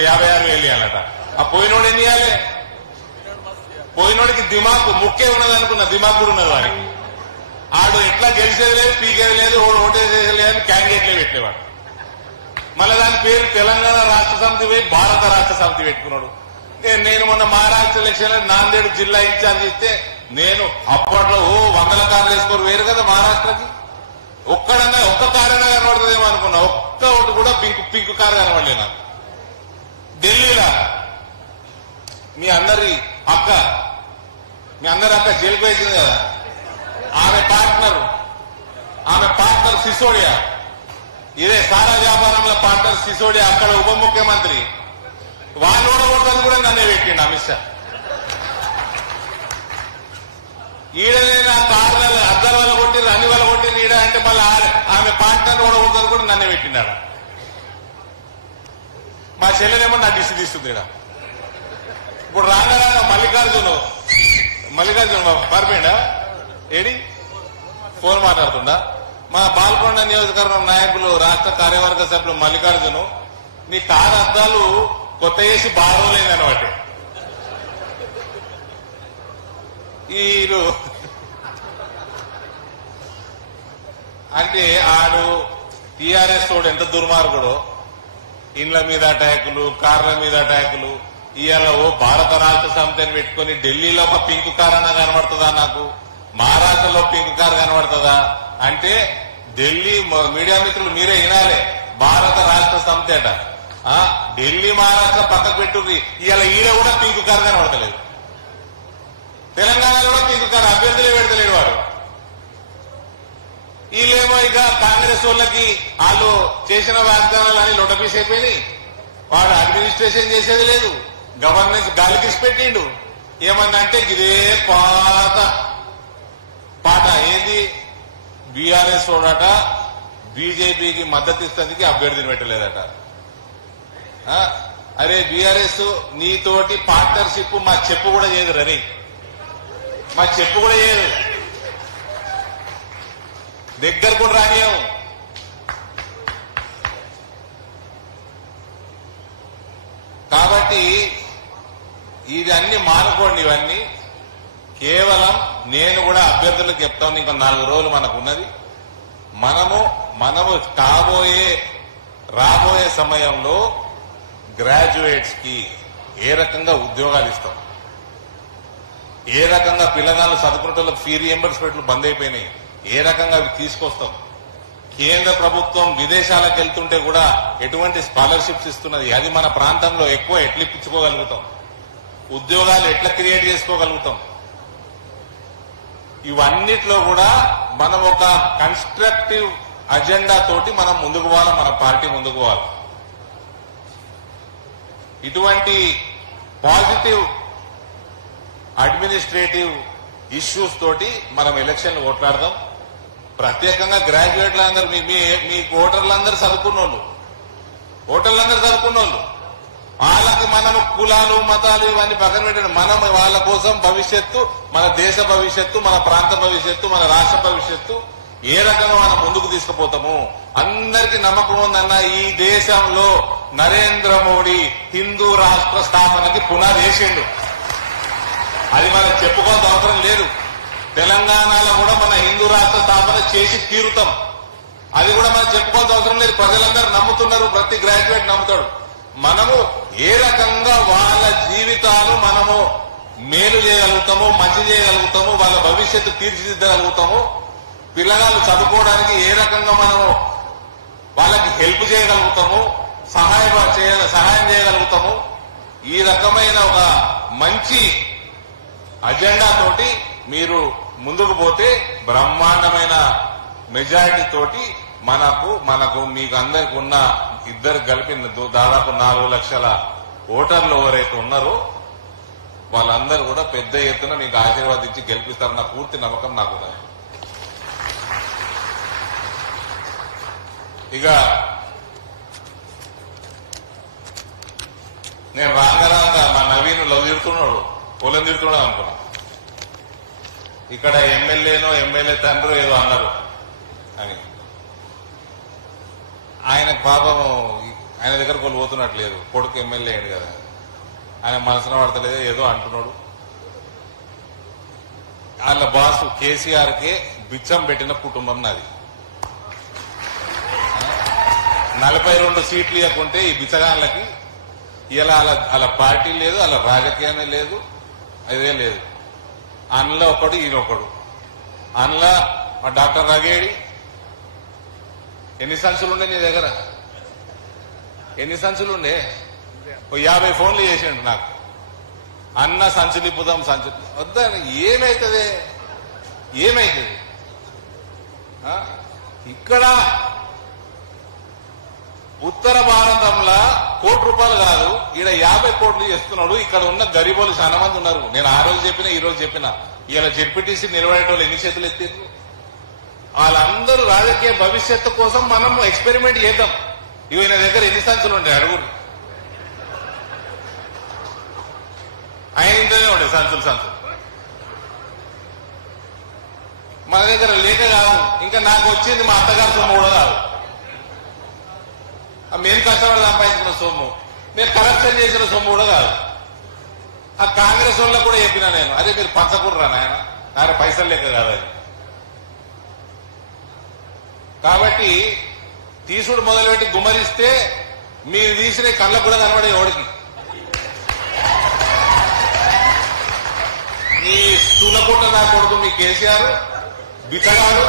ఇప్పుడు 56,000 ఇవ్వాలట. ఆ పోయినోడు ఎన్ని ఇవ్వాలి? పోయినోడికి దిమాకు ముక్కే ఉన్నది అనుకున్న దిమాకు కూడా ఉన్నది వాడికి. ఆడు ఎట్లా గెలిచేది లేదు, పీకేది లేదు, ఓటేసేది లేదని క్యాండిడేట్లే పెట్టేవాడు. మళ్ళీ దాని పేరు తెలంగాణ రాష్ట్ర సమితి పోయి భారత రాష్ట్ర సమితి పెట్టుకున్నాడు. నేను మొన్న మహారాష్ట్ర ఎలక్షన్ నాందేడ్ జిల్లా ఇన్ఛార్జ్ ఇస్తే నేను అప్పట్లో 100 కార్లు వేసుకోరు వేరు కదా మహారాష్ట్రకి. ఒక్క కారైనా కనబడుతుందేమో అనుకున్నా. ఒక్క ఒకటి కూడా పింక్ కారు కనబడలే నాకు. ఢిల్లీలో మీ అందరి అక్క జైలుకు వేసింది కదా, ఆమె పార్ట్నర్ సిసోడియా, ఇదే సారా వ్యాపారంలో పార్ట్నర్ సిసోడియా అక్కడ ఉప ముఖ్యమంత్రి, వాళ్ళు ఓడగొట్టని కూడా నన్నే పెట్టిండు అమిత్ షా. ఈడనే నా కార్ల అద్దాల వల్ల కొట్టిరు, అన్ని వల్ల కొట్టిరు ఈడ అంటే మళ్ళీ ఆమె పార్ట్నర్ ఓడగొట్టని కూడా నన్నే పెట్టిండాడు. మా చెల్లెనేమో నా డిసి తీస్తుంది ఈడ. ఇప్పుడు రాగా మల్లికార్జున పారిపోయిండా? ఏడి ఫోన్ మాట్లాడుతుండా? మా బాల్కొండ నియోజకవర్గం నాయకులు రాష్ట్ర కార్యవర్గ సభ్యులు మల్లికార్జును, నీ కారు అద్దాలు కొత్త చేసి బాగోలేదనమాట. వీరు అంటే ఆడు టీఆర్ఎస్ తోడు ఎంత దుర్మార్గుడో, ఇండ్ల మీద అటాకులు, కార్ల మీద అటాకులు. ఇవాళ భారత రాష్ట్ర సమితిని పెట్టుకుని ఢిల్లీలో ఒక పింక్ కార్ అన్నా కనబడుతుందా నాకు? మహారాష్ట్రలో పింక్ కార్ కనబడుతుందా? అంటే ఢిల్లీ మీడియా మిత్రులు మీరే వినాలి, భారత రాష్ట్ర సమితి అట. ఢిల్లీ మహారాష్ట్ర పక్కకు పెట్టుర్రి. ఇవాళ ఈడ కూడా పింక్ కార్ కనబడతలేదు. తెలంగాణలో కూడా పింక్ కార్ అభ్యర్థులే పెడతలేడు వాడు. వీళ్ళేమో ఇక కాంగ్రెస్ వాళ్ళకి వాళ్ళు చేసిన వాగ్దానాలు అని లొటపీస్ అయిపోయినాయి. వాడు అడ్మినిస్ట్రేషన్ చేసేది లేదు, గవర్నెన్స్ గాలికి పెట్టిండు. ఏమన్నంటే ఇదే పాట ఏంది, బీఆర్ఎస్ వాడట బీజేపీకి మద్దతు ఇస్తేందుకు అభ్యర్థిని పెట్టలేదట. అరే బీఆర్ఎస్ నీతోటి పార్ట్నర్షిప్ మా చెప్పు కూడా చేయదు రని, మా చెప్పు కూడా చేయదు, దగ్గర కూడా రానియం. కాబట్టి ఇది అన్ని మానుకోండి. ఇవన్నీ కేవలం నేను కూడా అభ్యర్థులకు చెప్తాను, ఇంకా 4 రోజులు మనకు ఉన్నది. మనము రాబోయే సమయంలో గ్రాడ్యుయేట్స్ కి ఏ రకంగా ఉద్యోగాలు ఇస్తాం, ఏ రకంగా పిల్లగాళ్ళు చదువుకున్న ఫీ రియంబర్స్మెంట్లు బంద్ అయిపోయినాయి, ఏ రకంగా అవి తీసుకొస్తాం. కేంద్ర ప్రభుత్వం విదేశాలకు వెళ్తుంటే కూడా ఎటువంటి స్కాలర్షిప్స్ ఇస్తున్నది, అది మన ప్రాంతంలో ఎక్కువ ఎట్లా ఇప్పించుకోగలుగుతాం, ఉద్యోగాలు ఎట్లా క్రియేట్ చేసుకోగలుగుతాం. ఇవన్నిట్లో కూడా మనం ఒక కన్స్ట్రక్టివ్ అజెండా తోటి మనం ముందుకు పోవాలి, మన పార్టీ ముందుకు పోవాలి. ఇటువంటి పాజిటివ్ అడ్మినిస్ట్రేటివ్ ఇష్యూస్ తోటి మనం ఎలక్షన్లు కొట్లాడదాం. ప్రత్యేకంగా గ్రాడ్యుయేట్లు అందరూ మీ ఓటర్లందరూ చదువుకున్నోళ్ళు, వాళ్ళకి మనము కులాలు మతాలు ఇవన్నీ పక్కన పెట్టండి. మనం వాళ్ళ కోసం భవిష్యత్తు, మన దేశ భవిష్యత్తు, మన ప్రాంత భవిష్యత్తు, మన రాష్ట్ర భవిష్యత్తు ఏ రకంగా మనం ముందుకు తీసుకుపోతాము. అందరికీ నమ్మకం ఉందన్న, ఈ దేశంలో నరేంద్ర మోడీ హిందూ రాష్ట్ర స్థాపనకి పునాది వేసిండు. అది మనం చెప్పుకోవాల్సిన అవసరం లేదు. తెలంగాణలో కూడా మన హిందూ రాష్ట్ర స్థాపన చేసి తీరుతాం, అది కూడా మనం చెప్పుకోవాల్సిన అవసరం లేదు. ప్రజలందరూ నమ్ముతున్నారు, ప్రతి గ్రాడ్యుయేట్ నమ్ముతాడు. మనము ఏ రకంగా వాళ్ళ జీవితాలు మనము మేలు చేయగలుగుతాము, మంచి చేయగలుగుతాము, వాళ్ళ భవిష్యత్తు తీర్చిదిద్దగలుగుతాము, పిల్లగాళ్ళు చదువుకోవడానికి ఏ రకంగా మనము వాళ్ళకి హెల్ప్ చేయగలుగుతాము, సహాయం చేయగలుగుతాము. ఈ రకమైన ఒక మంచి అజెండా తోటి మీరు ముందుకు పోతే బ్రహ్మాండమైన మెజారిటీ తోటి మనకు మీకు అందరికి ఉన్న ఇద్దరు కలిపి దాదాపు 4 లక్షల ఓటర్లు ఎవరైతే ఉన్నారో వాళ్ళందరూ కూడా పెద్ద ఎత్తున మీకు ఆశీర్వాదించి గెలిపిస్తారన్న పూర్తి నమ్మకం నాకున్నది. ఇక నేను రాంగరాంగా మా నవీన్ తిడుతున్నాడు, పొలం తిడుతున్నాడు అనుకున్నా. ఇక్కడ ఎమ్మెల్యే తండ్రి ఏదో అన్నారు అని. ఆయన పాపం ఆయన దగ్గర కొన్ని పోతున్నట్లేదు. కొడుకు ఎమ్మెల్యే అయ్యాడు కదా, ఆయన మనసున పడతలేదు, ఏదో అంటున్నాడు. వాళ్ళ బాసు కేసీఆర్కే బిచ్చం పెట్టిన కుటుంబం నాది. 42 సీట్లు ఇవ్వకుంటే ఈ బిచ్చగాళ్ళకి ఇలా అలా పార్టీ లేదు, అలా రాజకీయమే లేదు, అదే లేదు. అందులో ఒకడు ఈయనొకడు. అందులో మా డాక్టర్ రగేడి ఎన్ని సంచులు ఉండే నీ దగ్గర? ఎన్ని సంచులు ఉండే? 50 ఫోన్లు చేసిండు నాకు. అన్న సంచులు ఇప్పుదాం, సంచులు వద్దా. ఏమైతుంది? ఏమైతుంది? ఇక్కడ ఉత్తర భారతంలో ₹1 కాదు, ఈడ 50 కోట్లు చేస్తున్నాడు. ఇక్కడ ఉన్న గరీబోలు చాలా మంది ఉన్నారు. నేను ఆ రోజు చెప్పినా, ఈ రోజు చెప్పినా, ఇలా జెడ్పీటీసీ నిలబడేటోళ్ళు ఎన్ని చేతులు ఎత్తిండ్రు? వాళ్ళందరూ రాజకీయ భవిష్యత్తు కోసం మనం ఎక్స్పెరిమెంట్ చేద్దాం. ఈయన దగ్గర ఎన్ని సంచులు ఉండే అడుగురు. ఆయన ఇంట్లోనే ఉండే సంచులు సంచులు. మన దగ్గర లేక కాదు, ఇంకా నాకు వచ్చింది మా అత్తగారి సొమ్ము కూడా కాదు. మేము కష్టపడి సంపాదించుకున్న సొమ్ము, మేము కరప్షన్ చేసిన సొమ్ము కూడా కాదు. ఆ కాంగ్రెస్ వాళ్ళకు కూడా చెప్పినా నేను, అదే మీరు పంచకుర్రా నాయన, నాకు పైసలు లేక కాదు అది. కాబట్టి తీసుడు మొదలుపెట్టి గుమ్మరిస్తే మీరు తీసిన కళ్ళకు కూడా కనబడే ఎవడికి. నీ స్థూలకుంట నా కొడుకు మీ కేసీఆర్ బిచ్చగాడు,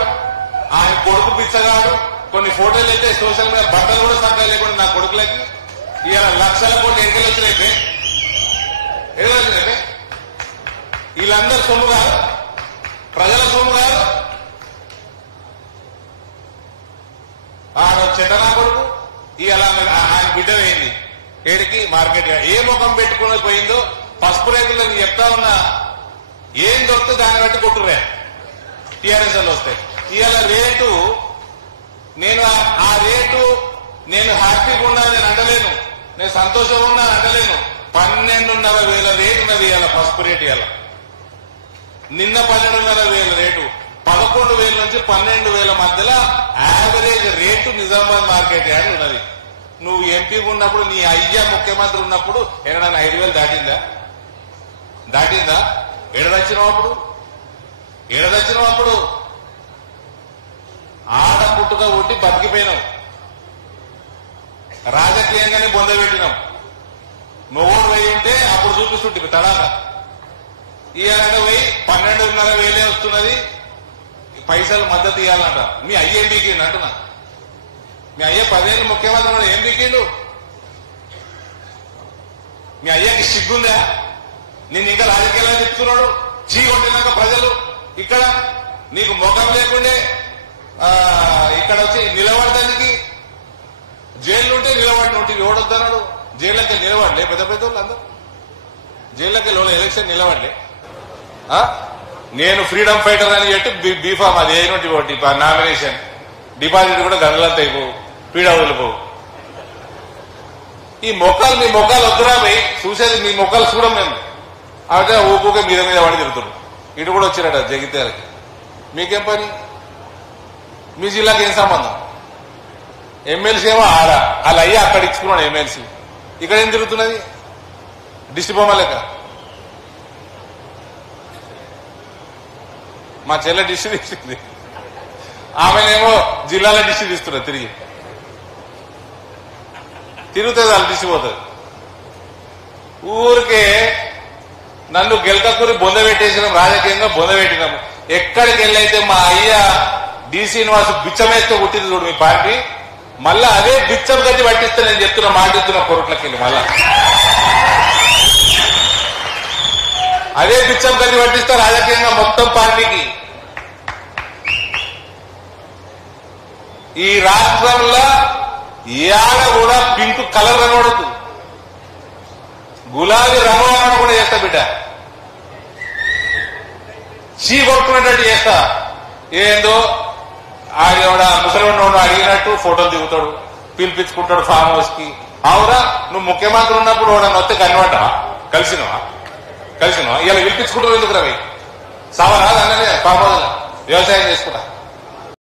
ఆయన కొడుకు బిచ్చగాడు. కొన్ని ఫోటోలు అయితే సోషల్ మీడియా బట్టలు కూడా సంఖ్య లేకుండా నా కొడుకులకి ఇలా లక్షల కోట్లు ఎన్నికలు వచ్చినాయి. ఏదో వచ్చినాయి. వీళ్ళందరూ సొమ్ము కాదు, ప్రజల సొమ్ము కాదు. ఆడ చెట్టనా కొడుకు ఇలా ఆయన బిడ్డ వేయింది ఏడికి మార్కెట్. ఏ ముఖం పెట్టుకుని పోయిందో పసుపు రైతులు నేను చెప్తా ఉన్నా. ఏం దొరికితే దాన్ని బట్టి కొట్టురే టీఆర్ఎస్ వాళ్ళు వస్తే. ఇవాళ రేటు నేను ఆ రేటు నేను హ్యాపీగా ఉన్నా నేను అంటలేను, నేను సంతోషంగా ఉన్నా అంటలేను. 12,500 రేటు ఉన్నది ఇవాళ పసుపు రేటు. ఇవాళ నిన్న 12,500 రేటు. 11,000 నుంచి 12,000 మధ్యలో average rate Nizamabad market yard ఉన్నది. నువ్వు ఎంపీగా ఉన్నప్పుడు, నీ అయ్యా ముఖ్యమంత్రి ఉన్నప్పుడు ఎక్కడైనా 5,000 దాటిందా? దాటిందా? ఎడదచ్చినప్పుడు ఆడ పుట్టుగా కొట్టి బతికిపోయినావు. రాజకీయంగానే బొందబెట్టినాం. మొగోడు పోయి ఉంటే అప్పుడు చూపిస్తుంటే తడాక. ఇవాళ పోయి 12,500 వస్తున్నది. పైసలు మద్దతు ఇవ్వాలంట. మీ అయ్య ఏం బీకిండు అంటున్నా. మీ అయ్య 10 ఏళ్ళు ముఖ్యమంత్రి కూడా ఏం బీకిండు? మీ అయ్యకి సిగ్గుందా? నేను ఇంకా రాజకీయాలు చెప్తున్నాడు. చీ కొట్టినాక ప్రజలు ఇక్కడ నీకు ముఖం లేకుండే ఇక్కడ వచ్చి నిలబడటానికి జైలు ఉంటే నిలబడిన ఉంటే ఎవడొద్దన్నాడు? జైళ్ళకి నిలబడలే పెద్ద పెద్ద వాళ్ళు అందరూ. జైళ్ళకి ఎలక్షన్ నిలబడలే. నేను ఫ్రీడమ్ ఫైటర్ అని చెప్పి బీఫామ్ అది అయినటువంటి నామినేషన్ డిపాజిట్ కూడా గంటలంతా అయిపోవు, పీడా వదిలిపోవు. ఈ మొక్కలు మీ మొక్కలు వద్దురా పోయి చూసేది మీ మొక్కలు చూడం మేము. అంటే ఊపుగా మీద పడి తిరుగుతున్నాం. ఇటు కూడా వచ్చిరాట జగిత్యాలకి. మీకేం పని? మీ జిల్లాకి ఏం సంబంధం? ఎమ్మెల్సీ ఏమో ఆడ అలా అయ్యి అక్కడ ఇచ్చుకున్నాడు ఎమ్మెల్సీ. ఇక్కడ ఏం తిరుగుతున్నది? దిష్టి బొమ్మ లెక్క. మా చెల్లె డిస్టి తీస్తుంది, ఆమెనేమో జిల్లాలో డిస్టి తీస్తున్నారు. తిరుగుతుంది వాళ్ళు డిస్టి పోతుంది. ఊరికే నన్ను గెలకకూరి బొందబెట్టేసినాం, రాజకీయంగా బొందబెట్టినాము. ఎక్కడికి వెళ్ళైతే మా అయ్య డి శ్రీనివాస్ బిచ్చమేస్తే పుట్టింది చూడు మీ పార్టీ, మళ్ళా అదే బిచ్చం గట్టి పట్టిస్తే నేను చెప్తున్నా, మాటిస్తున్నా కొరట్లకి వెళ్ళి మళ్ళా అదే బిచ్చం గట్టి పట్టిస్తా రాజకీయంగా మొత్తం పార్టీకి. ఈ రాష్ట్రంలో ఏడ కూడా పింక్ కలర్ కనబడదు, గులాబీ రంగు కూడా చేస్తా బిడ్డ. చీ కొట్టుకునేటట్టు చేస్తా. ఏందో ఆడ ముసలివాడు అడిగినట్టు ఫోటోలు దిగుతాడు, పిలిపించుకుంటాడు ఫామ్ హౌస్ కి. అవునా, నువ్వు ముఖ్యమంత్రి ఉన్నప్పుడు వాడు నొత్తే కనబడ్డా? కలిసినవా? ఇలా పిలిపించుకుంటారు ఎందుకు రవి? సవరా అన్నదే ఫామ్ హౌస్ వ్యవసాయం చేసుకుంటా.